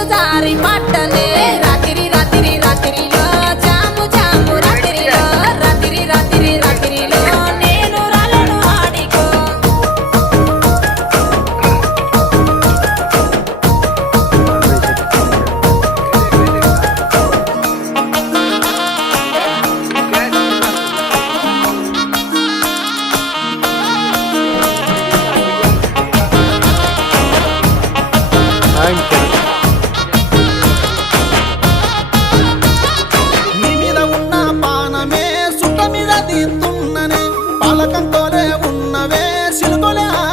నీరు జారి పట్టనే రాత్రి రాత్రి రాత్రిలో జాము జాము రాత్రిలో రాత్రి రాత్రి రాత్రిలో నేను రాలను ఆడికో నీ మీద ఉన్న పానమే సుట్ట మీద తీస్తున్ననే పాలకంతోనే ఉన్నవే సిలుకొలే